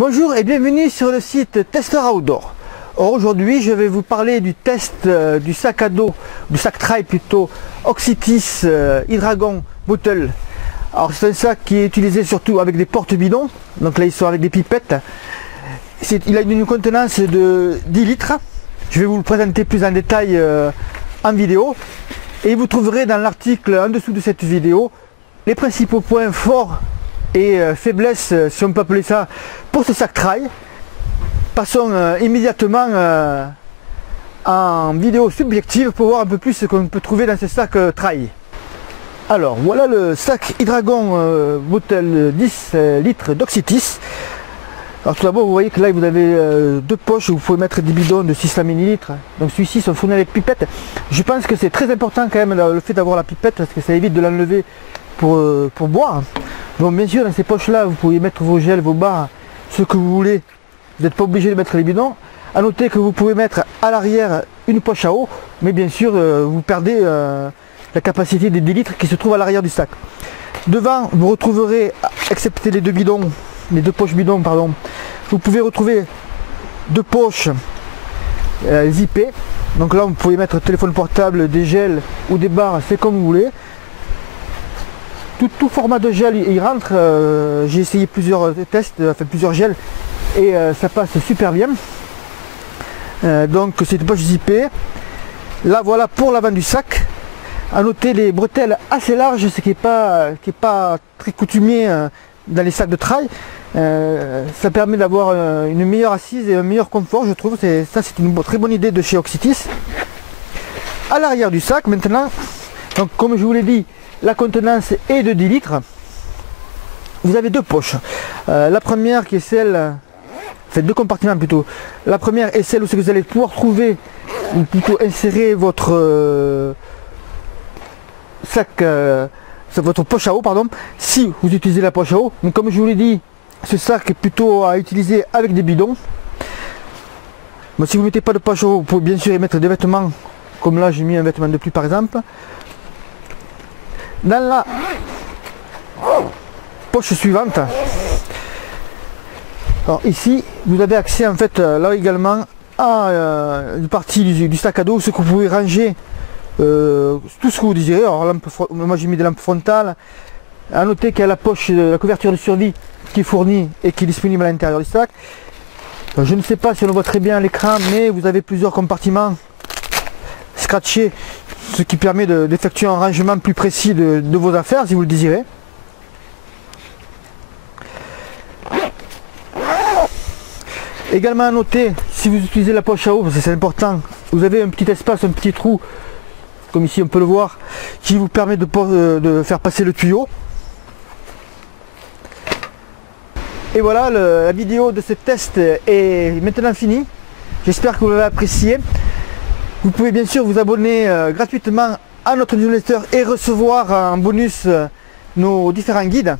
Bonjour et bienvenue sur le site Tester Outdoor. Aujourd'hui je vais vous parler du test du sac à dos, du sac trail plutôt, Oxytis Hydragon Bottle. Alors c'est un sac qui est utilisé surtout avec des porte-bidons, donc là ils sont avec des pipettes. Il a une contenance de 10 litres, je vais vous le présenter plus en détail en vidéo. Et vous trouverez dans l'article en dessous de cette vidéo les principaux points forts et faiblesses, si on peut appeler ça, pour ce sac trail. Passons immédiatement en vidéo subjective pour voir un peu plus ce qu'on peut trouver dans ce sac trail. Alors voilà le sac Hydragon Bottle 10 litres d'Oxytis. Alors tout d'abord vous voyez que là vous avez deux poches où vous pouvez mettre des bidons de 600 ml. Donc celui-ci sont fournis avec pipette. Je pense que c'est très important quand même le fait d'avoir la pipette parce que ça évite de l'enlever pour boire. Donc bien sûr dans ces poches là vous pouvez mettre vos gels, vos barres, ce que vous voulez. Vous n'êtes pas obligé de mettre les bidons. A noter que vous pouvez mettre à l'arrière une poche à eau, mais bien sûr vous perdez la capacité des 10 litres qui se trouve à l'arrière du sac. Devant vous retrouverez, excepté les deux bidons, les deux poches bidons pardon, vous pouvez retrouver deux poches zippées. Donc là vous pouvez mettre téléphone portable, des gels ou des barres, c'est comme vous voulez. Tout format de gel il rentre, j'ai essayé plusieurs tests, enfin plusieurs gels et ça passe super bien. Donc c'est une poche zippée. Là voilà pour l'avant du sac. À noter les bretelles assez larges, ce qui n'est pas très coutumier dans les sacs de trail. Ça permet d'avoir une meilleure assise et un meilleur confort, je trouve. Ça c'est une très bonne idée de chez Oxytis. À l'arrière du sac maintenant, donc comme je vous l'ai dit, la contenance est de 10 litres. Vous avez deux poches. La première qui est celle, enfin deux compartiments plutôt. La première est celle où vous allez pouvoir trouver, ou plutôt insérer votre sac, votre poche à eau pardon, si vous utilisez la poche à eau. Donc comme je vous l'ai dit, ce sac est plutôt à utiliser avec des bidons. Bon, si vous ne mettez pas de poche à eau, vous pouvez bien sûr y mettre des vêtements, comme là j'ai mis un vêtement de pluie par exemple. Dans la poche suivante, alors ici vous avez accès en fait là également à une partie du sac à dos, ce que vous pouvez ranger tout ce que vous désirez. Alors moi j'ai mis des lampes frontales. À noter qu'il y a la poche, la couverture de survie qui est fournie et qui est disponible à l'intérieur du sac. Alors, je ne sais pas si on le voit très bien à l'écran, mais vous avez plusieurs compartiments scratchés, ce qui permet d'effectuer un rangement plus précis de vos affaires si vous le désirez. Également à noter, si vous utilisez la poche à eau, parce que c'est important, vous avez un petit espace, un petit trou, comme ici on peut le voir, qui vous permet de faire passer le tuyau. Et voilà, la vidéo de ce test est maintenant finie. J'espère que vous l'avez apprécié. Vous pouvez bien sûr vous abonner gratuitement à notre newsletter et recevoir en bonus nos différents guides.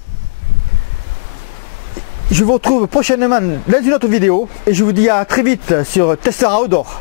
Je vous retrouve prochainement dans une autre vidéo et je vous dis à très vite sur Tester Outdoor.